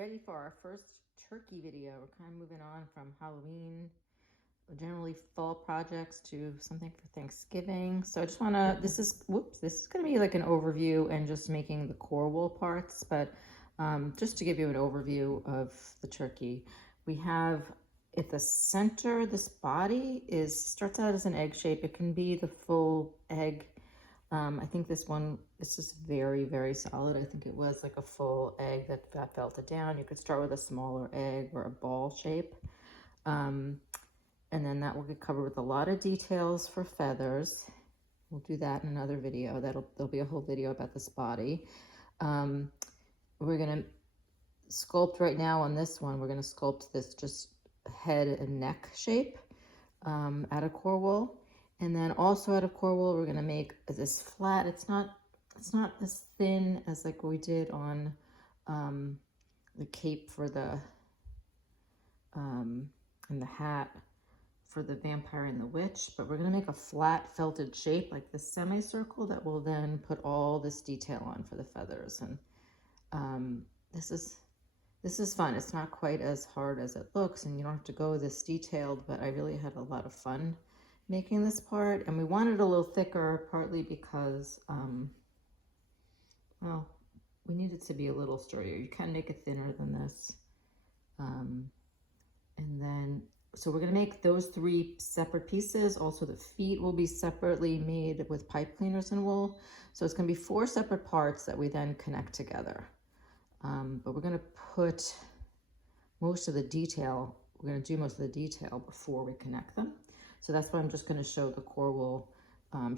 ready for our first turkey video. We're kind of moving on from Halloween, generally fall projects, to something for Thanksgiving. So I just want to, this is going to be like an overview and just making the core wool parts, but just to give you an overview of the turkey. We have at the center, this body starts out as an egg shape. It can be the full egg. I think this is very, very solid. I think it was like a full egg that felted down. You could start with a smaller egg or a ball shape. And then that will get covered with a lot of details for feathers. We'll do that in another video. There'll be a whole video about this body. We're gonna sculpt right now on this one. We're gonna sculpt this just head and neck shape out of core wool. And then also out of core wool, we're gonna make this flat. It's not as thin as like we did on the cape for the and the hat for the vampire and the witch, but we're gonna make a flat felted shape like this semicircle that we'll then put all this detail on for the feathers. And this is fun. It's not quite as hard as it looks, and you don't have to go this detailed, but I really had a lot of fun making this part. And we wanted a little thicker, partly because, well, we need it to be a little sturdier. You can make it thinner than this. And then, so we're gonna make those 3 separate pieces. Also, the feet will be separately made with pipe cleaners and wool. So it's gonna be 4 separate parts that we then connect together. But we're gonna put most of the detail, we're gonna do most of the detail before we connect them. So that's why I'm just gonna show the core wool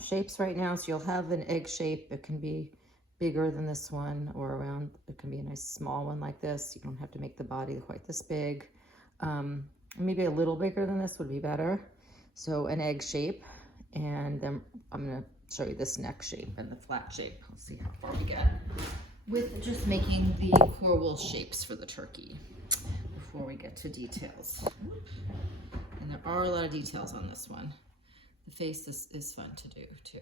shapes right now. So you'll have an egg shape. It can be bigger than this one, or around, it can be a nice small one like this. You don't have to make the body quite this big. Maybe a little bigger than this would be better. So an egg shape, and then I'm gonna show you this neck shape and the flat shape. Let's see how far we get with just making the core wool shapes for the turkey before we get to details. And there are a lot of details on this one. The face is fun to do too.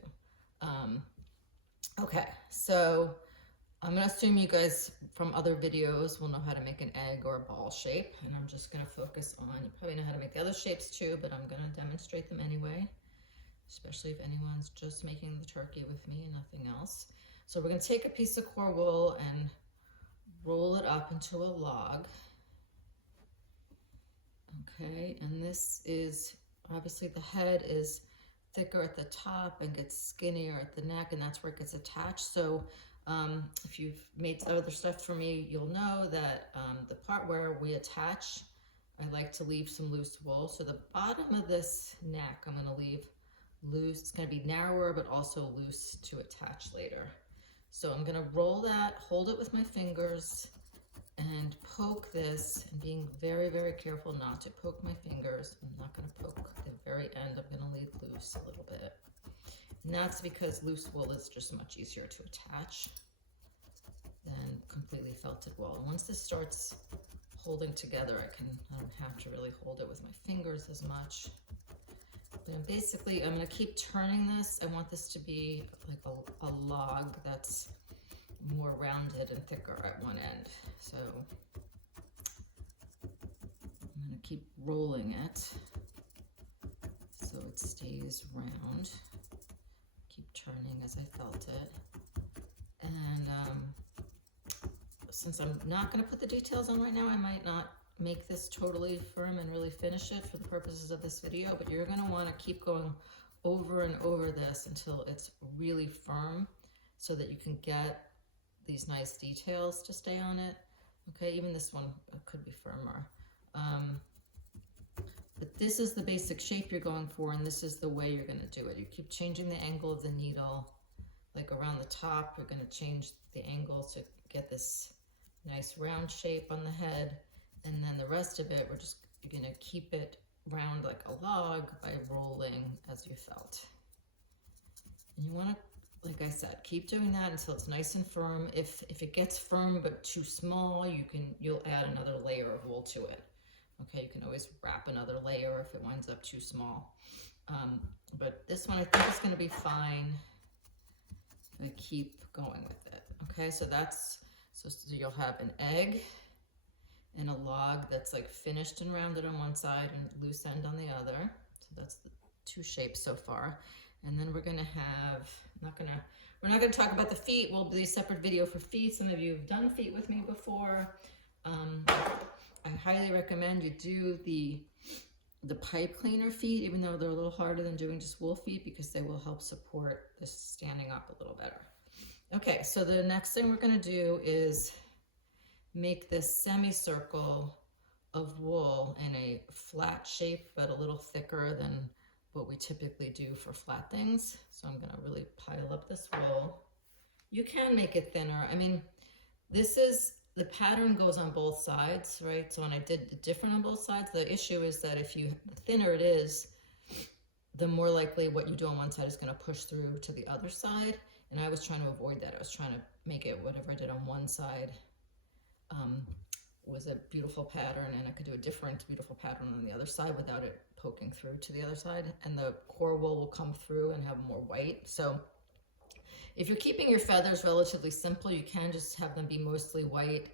Okay, so I'm gonna assume you guys from other videos will know how to make an egg or a ball shape, and I'm just gonna focus on, you probably know how to make the other shapes too, but I'm gonna demonstrate them anyway, especially if anyone's just making the turkey with me and nothing else. So we're gonna take a piece of core wool and roll it up into a log. Okay, and this is, obviously the head is thicker at the top and gets skinnier at the neck, and that's where it gets attached. So if you've made other stuff for me, you'll know that the part where we attach, I like to leave some loose wool. So the bottom of this neck, I'm gonna leave loose. It's gonna be narrower, but also loose to attach later. So I'm gonna roll that, hold it with my fingers, and poke this, and being very, very careful not to poke my fingers. I'm not gonna poke the very end. I'm gonna leave loose a little bit. And that's because loose wool is just much easier to attach than completely felted wool. And once this starts holding together, I don't have to really hold it with my fingers as much. But basically, I'm gonna keep turning this. I want this to be like a log that's more rounded and thicker at one end. So I'm gonna keep rolling it so it stays round. Keep turning as I felt it. And since I'm not gonna put the details on right now, I might not make this totally firm and really finish it for the purposes of this video, but you're gonna wanna keep going over and over this until it's really firm so that you can get these nice details to stay on it. Okay, even this one could be firmer. But this is the basic shape you're going for, and this is the way you're gonna do it. You keep changing the angle of the needle, like around the top, you're gonna change the angle to get this nice round shape on the head, and then the rest of it, you're gonna keep it round like a log by rolling as you felt. And you wanna, like I said, keep doing that until it's nice and firm. If it gets firm but too small, you'll add another layer of wool to it. Okay, you can always wrap another layer if it winds up too small. But this one I think is gonna be fine if I keep going with it. Okay, so you'll have an egg and a log that's like finished and rounded on one side and loose end on the other. So that's the two shapes so far. And then we're gonna have, we're not gonna talk about the feet. We'll do a separate video for feet. Some of you have done feet with me before. I highly recommend you do the pipe cleaner feet, even though they're a little harder than doing just wool feet, because they will help support this standing up a little better. Okay, so the next thing we're gonna do is make this semicircle of wool in a flat shape, but a little thicker than what we typically do for flat things. So I'm gonna really pile up this wool. You can make it thinner. I mean, the pattern goes on both sides, right? So when I did it different on both sides, the issue is that the thinner it is, the more likely what you do on one side is gonna push through to the other side. And I was trying to avoid that. I was trying to make it whatever I did on one side was a beautiful pattern, and I could do a different beautiful pattern on the other side without it poking through to the other side. And the core wool will come through and have more white. So if you're keeping your feathers relatively simple, you can just have them be mostly white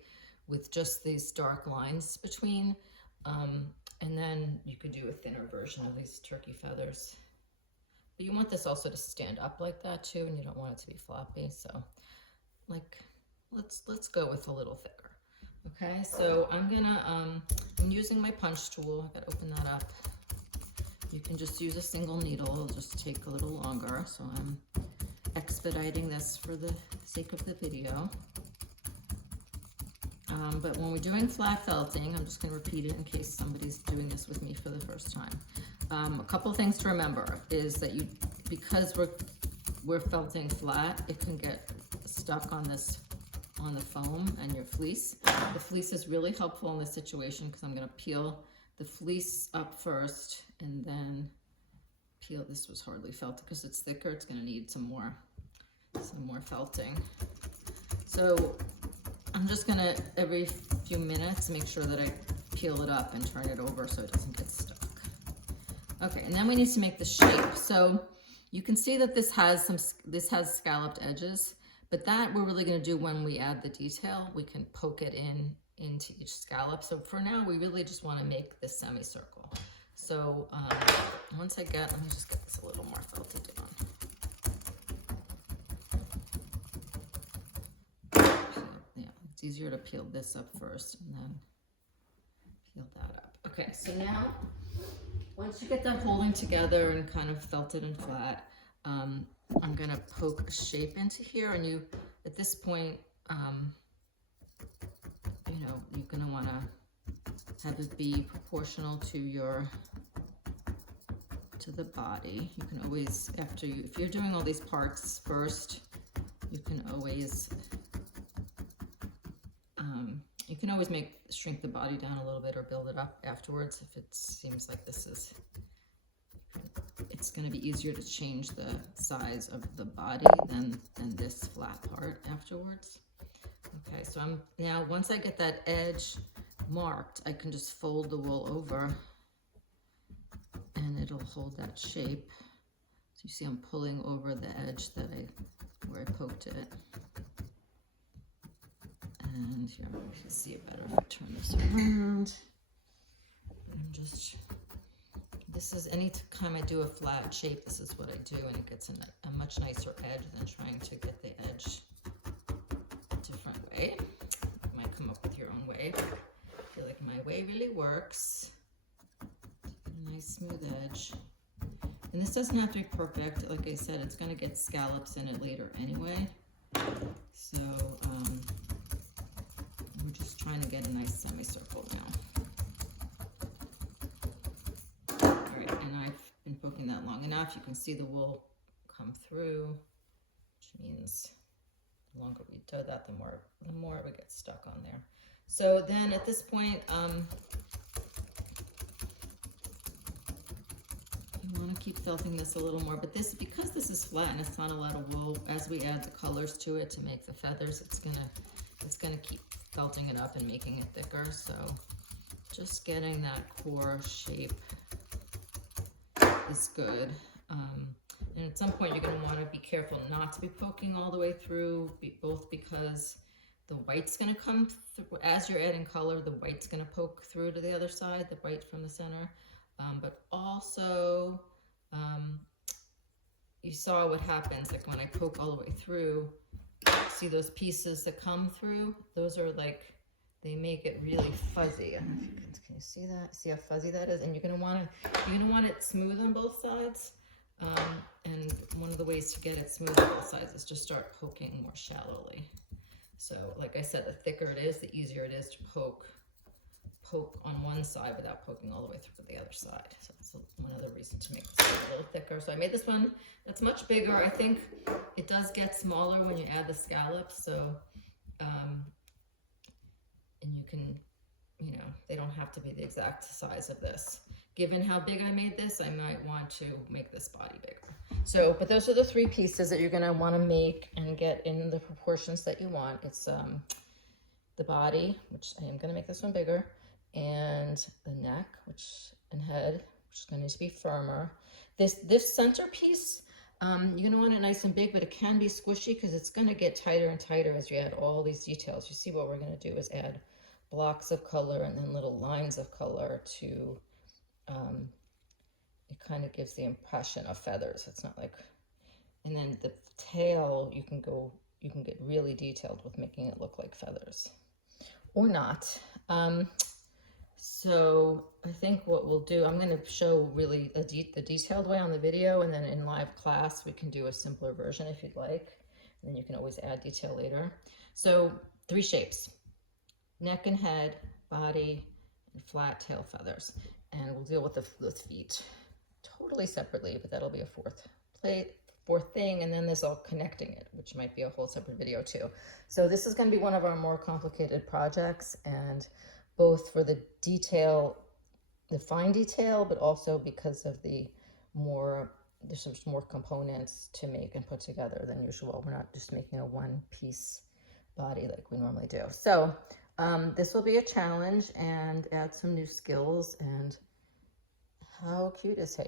with just these dark lines between. And then you could do a thinner version of these turkey feathers. But you want this also to stand up like that too, and you don't want it to be floppy. So like, let's go with a little thicker. Okay, so I'm using my punch tool. I gotta open that up. You can just use a single needle. It'll just take a little longer. So I'm expediting this for the sake of the video. But when we're doing flat felting, I'm just gonna repeat it in case somebody's doing this with me for the first time. A couple of things to remember is that because we're felting flat, it can get stuck on the foam and your fleece. The fleece is really helpful in this situation because I'm gonna peel the fleece up first and then peel. This was hardly felted because it's thicker. It's gonna need some more felting. So I'm just gonna, every few minutes, make sure that I peel it up and turn it over so it doesn't get stuck. Okay, and then we need to make the shape. So you can see that this has scalloped edges, but that we're really gonna do when we add the detail. We can poke it into each scallop. So for now, we really just wanna make this semicircle. So let me just get this a little more felted down. Yeah, it's easier to peel this up first and then peel that up. Okay, so now, once you get that holding together and kind of felted and flat, I'm gonna poke a shape into here, and at this point, you're gonna wanna have it be proportional to the body. You can always, if you're doing all these parts first, you can always shrink the body down a little bit or build it up afterwards if it seems like it's going to be easier to change the size of the body than this flat part afterwards. Okay, so once I get that edge marked, I can just fold the wool over and it'll hold that shape. So you see I'm pulling over the edge where I poked it. And here, you can see it better if I turn this around. Any time I do a flat shape, this is what I do, and it gets a much nicer edge than trying to get the edge a different way. You might come up with your own way. I feel like my way really works. A nice smooth edge. And this doesn't have to be perfect. Like I said, it's going to get scallops in it later anyway. So we're just trying to get a nice semicircle now. And I've been poking that long enough. You can see the wool come through, which means the longer we do that, the more it would get stuck on there. So then at this point, you want to keep felting this a little more, but because this is flat and it's not a lot of wool, as we add the colors to it to make the feathers, it's gonna keep felting it up and making it thicker. So just getting that core shape is good. And at some point you're going to want to be careful not to be poking all the way through, both because the white's going to come through. As you're adding color, the white's going to poke through to the other side, the white from the center. But also, you saw what happens, like when I poke all the way through, see those pieces that come through? Those are like, they make it really fuzzy. I don't know if you can you see that? See how fuzzy that is? And you're gonna want it smooth on both sides. And one of the ways to get it smooth on both sides is just start poking more shallowly. So like I said, the thicker it is, the easier it is to poke on one side without poking all the way through the other side. So that's one other reason to make this a little thicker. So I made this one that's much bigger. I think it does get smaller when you add the scallops. So, and you can, you know, they don't have to be the exact size of this. Given how big I made this, I might want to make this body bigger. So, but those are the three pieces that you're gonna wanna make and get in the proportions that you want. It's the body, which I am gonna make this one bigger, and the neck, and head, which is going to need to be firmer. This center piece, you're gonna want it nice and big, but it can be squishy because it's gonna get tighter and tighter as you add all these details. You see what we're gonna do is add blocks of color and then little lines of color to, it kind of gives the impression of feathers. It's not like, and then the tail, you can get really detailed with making it look like feathers or not. So I think what we'll do, I'm going to show really the detailed way on the video, and then in live class we can do a simpler version if you'd like, and then you can always add detail later. So 3 shapes: neck and head, body, and flat tail feathers. And we'll deal with the feet totally separately, but that'll be a fourth thing, and then there's all connecting it, which might be a whole separate video too. So this is going to be one of our more complicated projects, and both for the detail, the fine detail, but also because of there's more components to make and put together than usual. We're not just making a one-piece body like we normally do. So this will be a challenge and add some new skills. And how cute is he?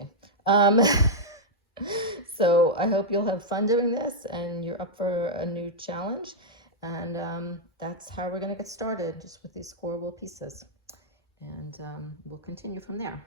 So I hope you'll have fun doing this and you're up for a new challenge. And that's how we're going to get started, just with these scoreable pieces. And we'll continue from there.